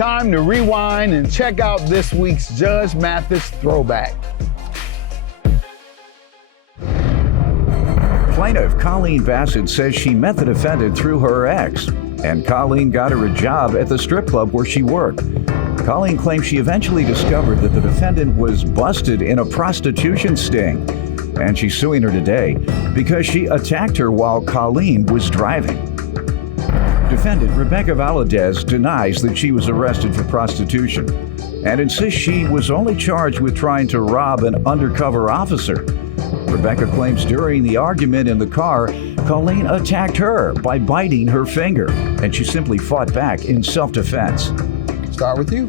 Time to rewind and check out this week's Judge Mathis Throwback. Plaintiff Colleen Bassett says she met the defendant through her ex, and Colleen got her a job at the strip club where she worked. Colleen claims she eventually discovered that the defendant was busted in a prostitution sting, and she's suing her today because she attacked her while Colleen was driving. Defendant Rebecca Valadez denies that she was arrested for prostitution and insists she was only charged with trying to rob an undercover officer. Rebecca claims during the argument in the car, Colleen attacked her by biting her finger, and she simply fought back in self-defense. Start with you.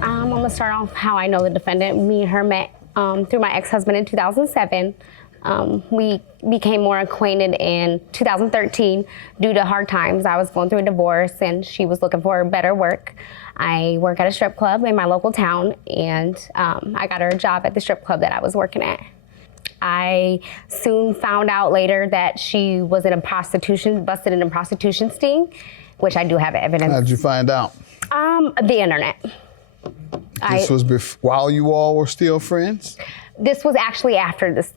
I'm gonna start off how I know the defendant. Me and her met through my ex-husband in 2007. We became more acquainted in 2013 due to hard times. I was going through a divorce and she was looking for better work. I work at a strip club in my local town, and I got her a job at the strip club that I was working at. I soon found out later that she was busted in a prostitution sting, which I do have evidence. How'd you find out? The internet. This was while you all were still friends? This was actually after this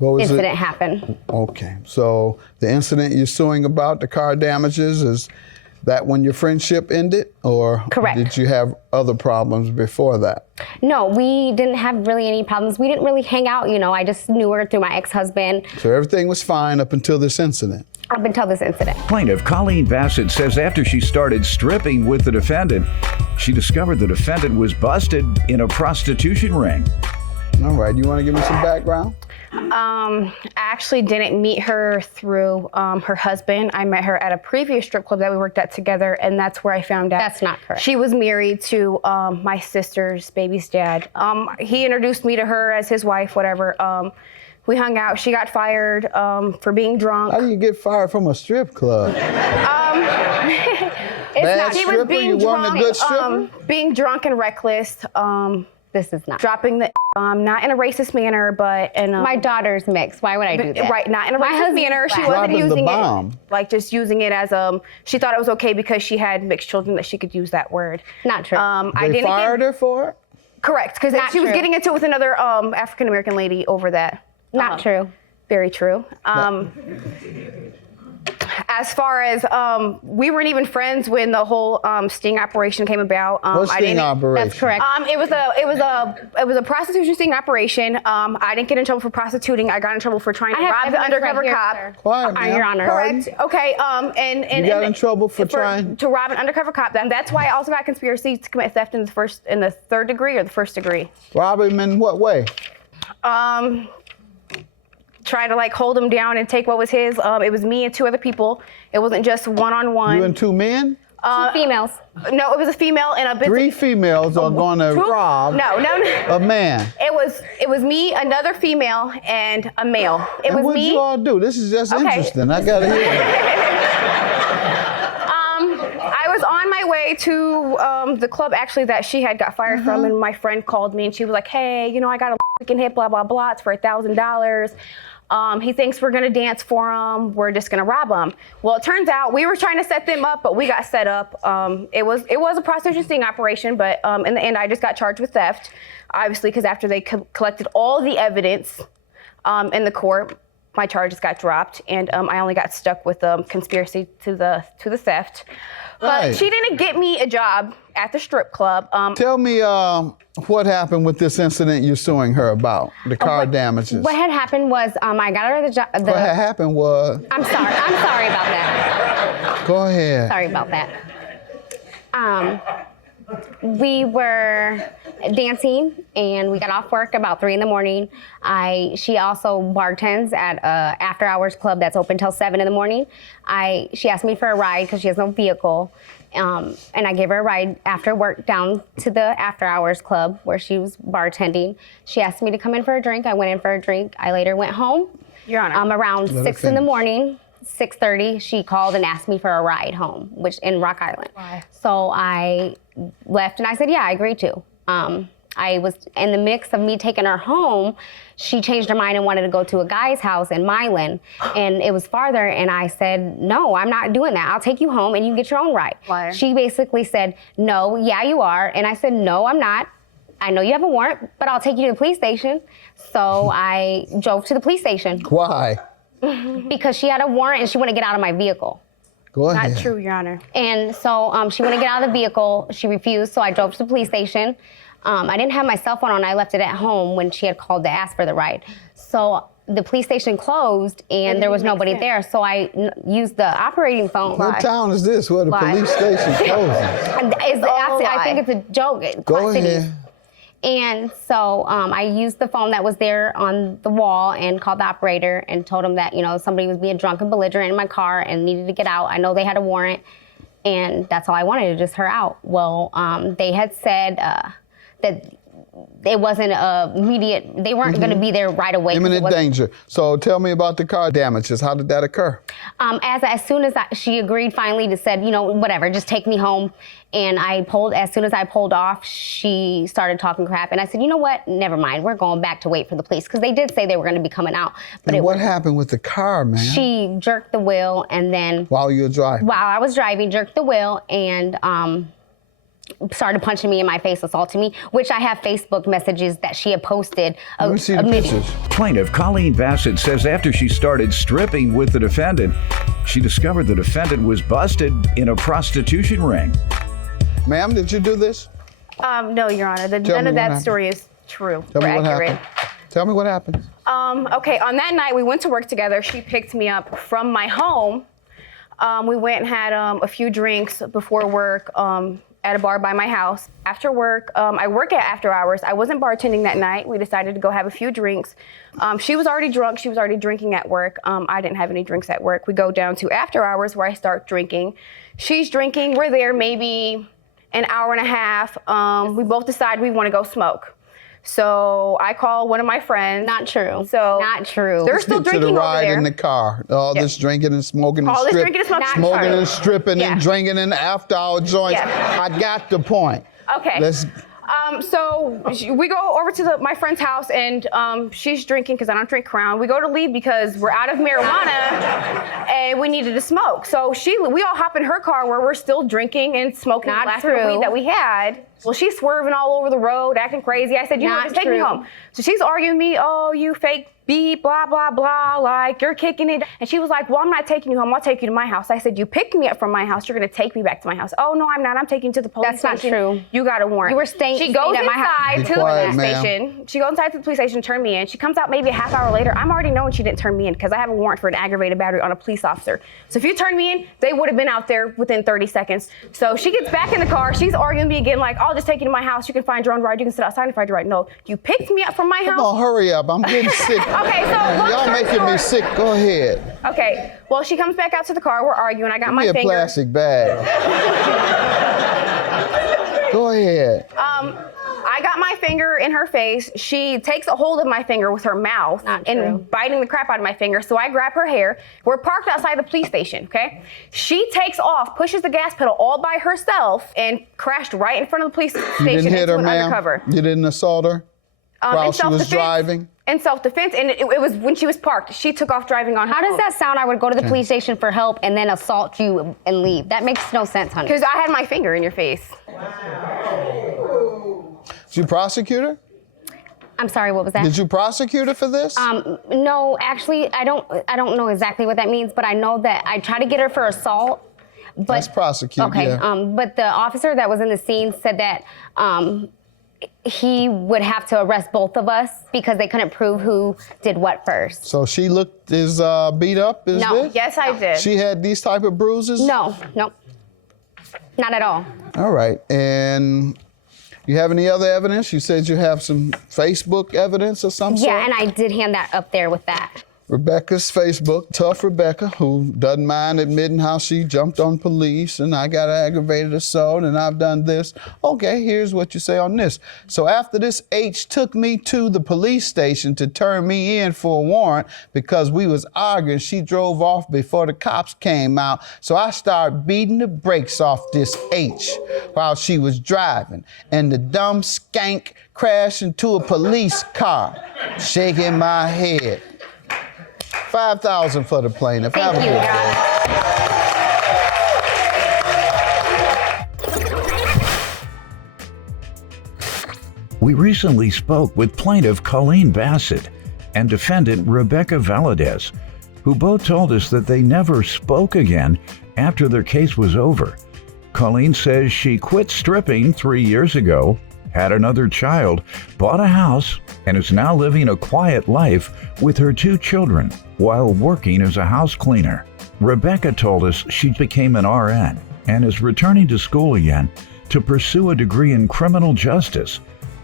incident happened. Okay, so the incident you're suing about, the car damages, is that when your friendship ended, or Correct. Did you have other problems before that? No, we didn't have really any problems. We didn't really hang out, I just knew her through my ex-husband. So everything was fine up until this incident? Up until this incident. Plaintiff Colleen Bassett says after she started stripping with the defendant, she discovered the defendant was busted in a prostitution ring. All right, you want to give me some background? I actually didn't meet her through her husband. I met her at a previous strip club that we worked at together, and that's where I found out. That's not correct. She was married to my sister's baby's dad. He introduced me to her as his wife, whatever. We hung out. She got fired for being drunk. How do you get fired from a strip club? He was being drunk, a good stripper? being drunk and reckless. This is not. Dropping the not in a racist manner, but in My daughter's mixed. Why would I do that? Right, not in a racist manner. She wasn't Dropping the using bomb. it, like just using it as she thought it was okay because she had mixed children that she could use that word. Not true. They fired her for it? Correct, because she was true. getting into it with another African American lady over that. Not true. Very true. As far as we weren't even friends when the whole sting operation came about. What sting operation? That's correct. It was a prostitution sting operation. I didn't get in trouble for prostituting. I got in trouble for trying to rob the undercover cop. Quiet, ma'am. Your Honor. Correct. Okay. You got in trouble for trying to rob an undercover cop. That's why I also got conspiracy to commit theft in the third degree or the first degree. rob him in what way? Try to hold him down and take what was his. It was me and two other people. It wasn't just one-on-one. You and two men? Two females. No, it was a female and a business. Three females are going to rob No. a man. It was me, another female, and a male. And what'd you all do? This is just interesting. I got to hear it. I was on my way to the club actually that she had got fired from, and my friend called me and she was like, "Hey, I got a freaking hit, blah blah blah. It's for $1,000. He thinks we're gonna dance for him. We're just gonna rob him." Well, it turns out we were trying to set them up, but we got set up. It was a prostitution sting operation, but in the end, I just got charged with theft, obviously, because after they collected all the evidence in the court, my charges got dropped, and I only got stuck with conspiracy to the theft. But Right. she didn't get me a job at the strip club. Tell me what happened with this incident you're suing her about, the car damages. What had happened was I got her the job. What had happened was... I'm sorry about that. Go ahead. Sorry about that. We were dancing and we got off work about 3 a.m. She also bartends at a after hours club that's open till 7 a.m. She asked me for a ride because she has no vehicle. And I gave her a ride after work down to the after hours club where she was bartending. She asked me to come in for a drink. I went in for a drink. I later went home. Your Honor. Around 6 in the morning. 6:30, she called and asked me for a ride home, which in Rock Island. Why? So I left and I said, yeah, I agreed to. I was in the mix of me taking her home. She changed her mind and wanted to go to a guy's house in Milan, and it was farther. And I said, no, I'm not doing that. I'll take you home and you can get your own ride. Liar. She basically said, no, yeah, you are. And I said, no, I'm not. I know you have a warrant, but I'll take you to the police station. So I drove to the police station Why? because she had a warrant and she wanted to get out of my vehicle. Go ahead. Not true, Your Honor. And so she wanted to get out of the vehicle. She refused, so I drove to the police station. I didn't have my cell phone on. I left it at home when she had called to ask for the ride. So the police station closed, and there was nobody there. So I used the operating phone. What town is this where the Lie. police station closes? I think it's a joke. Go Quad Cities. ahead. And so I used the phone that was there on the wall and called the operator and told him that, somebody was being drunk and belligerent in my car and needed to get out. I know they had a warrant, and that's all I wanted, just her out. Well, they had said that it wasn't immediate, they weren't going to be there right away. Imminent danger. So tell me about the car damages. How did that occur? As soon as she agreed finally to said, whatever, just take me home. And as soon as I pulled off, she started talking crap. And I said, you know what? Never mind. We're going back to wait for the police. Because they did say they were going to be coming out. But What happened with the car, man? She jerked the wheel and then... While you were driving? While I was driving, jerked the wheel and started punching me in my face, assaulting me, which I have Facebook messages that she had posted. Let me see the pictures. Plaintiff Colleen Bassett says after she started stripping with the defendant, she discovered the defendant was busted in a prostitution ring. Ma'am, did you do this? No, Your Honor. None me of what that happened. story is true Tell or me what accurate. happened. Tell me what happened. Okay, on that night, we went to work together. She picked me up from my home. We went and had a few drinks before work at a bar by my house. After work, I work at after hours. I wasn't bartending that night. We decided to go have a few drinks. She was already drunk. She was already drinking at work. I didn't have any drinks at work. We go down to after hours where I start drinking. She's drinking. We're there maybe an hour and a half. We both decide we want to go smoke. So I call one of my friends. Not true. So not true. They're still Get to the drinking over ride there. in the car. All this drinking and smoking and All this stripping. drinking and smoking. Not Smoking true. and stripping Yeah. and drinking in the after-hour joints. Yeah. I got the point. Okay. So we go over to my friend's house, and she's drinking because I don't drink Crown. We go to leave because we're out of marijuana and we needed to smoke. So we all hop in her car where we're still drinking and smoking the Not last bit of true. weed that we had. Well, she's swerving all over the road, acting crazy. I said, you know, Not just take me true. home. So she's arguing me, oh, you fake beep, blah, blah, blah, like you're kicking it. And she was like, well, I'm not taking you home. I'll take you to my house. I said, you picked me up from my house. You're going to take me back to my house. Oh, no, I'm not. I'm taking you to the police That's not station. true. You got a warrant. You were staying She goes at my house. inside Be to the quiet, police ma'am. station. She goes inside to the police station, turn me in. She comes out maybe a half hour later. I'm already knowing she didn't turn me in because I have a warrant for an aggravated battery on a police officer. So if you turn me in, they would have been out there within 30 seconds. So she gets back in the car. She's arguing with me again, like, I'll just take you to my house. You can find your own ride. You can sit outside and find your ride. No, you picked me up from my Come house. on, hurry up. I'm getting sick. Okay, so long Y'all story making me short- sick. Go ahead. Okay, well, she comes back out to the car. We're arguing. I got Give my me a finger. plastic bag. Go ahead. I got my finger in her face. She takes a hold of my finger with her mouth Not true. and biting the crap out of my finger. So I grab her hair. We're parked outside the police station, okay? She takes off, pushes the gas pedal all by herself, and crashed right in front of the police You station didn't hit into her, an ma'am? undercover. You didn't assault her? While In she was self-defense. driving? In self-defense, and it was when she was parked. She took off driving on her How does own. that sound? I would go to the police station for help and then assault you and leave. That makes no sense, honey. Because I had my finger in your face. Did you prosecute her? I'm sorry, what was that? Did you prosecute her for this? No, actually, I don't know exactly what that means, but I know that I tried to get her for assault. But, That's prosecute, okay, yeah. but the officer that was in the scene said that he would have to arrest both of us because they couldn't prove who did what first. So she looked as beat up as No. this? Yes, I did. She had these type of bruises? No, not at all. All right. And you have any other evidence? You said you have some Facebook evidence or some sort? Yeah, and I did hand that up there with that. Rebecca's Facebook, tough Rebecca, who doesn't mind admitting how she jumped on police and I got aggravated assault and I've done this. Okay, here's what you say on this. So after this H took me to the police station to turn me in for a warrant because we was arguing, she drove off before the cops came out. So I started beating the brakes off this H while she was driving. And the dumb skank crashed into a police car, shaking my head. $5,000 for the plaintiff. Thank you, Your Honor. We recently spoke with plaintiff Colleen Bassett and defendant Rebecca Valadez, who both told us that they never spoke again after their case was over. Colleen says she quit stripping 3 years ago, had another child, bought a house, and is now living a quiet life with her 2 children while working as a house cleaner. Rebecca told us she became an RN and is returning to school again to pursue a degree in criminal justice.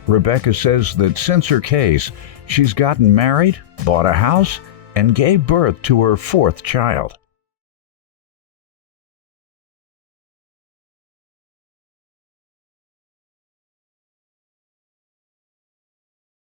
Rebecca says that since her case, she's gotten married, bought a house, and gave birth to her 4th child.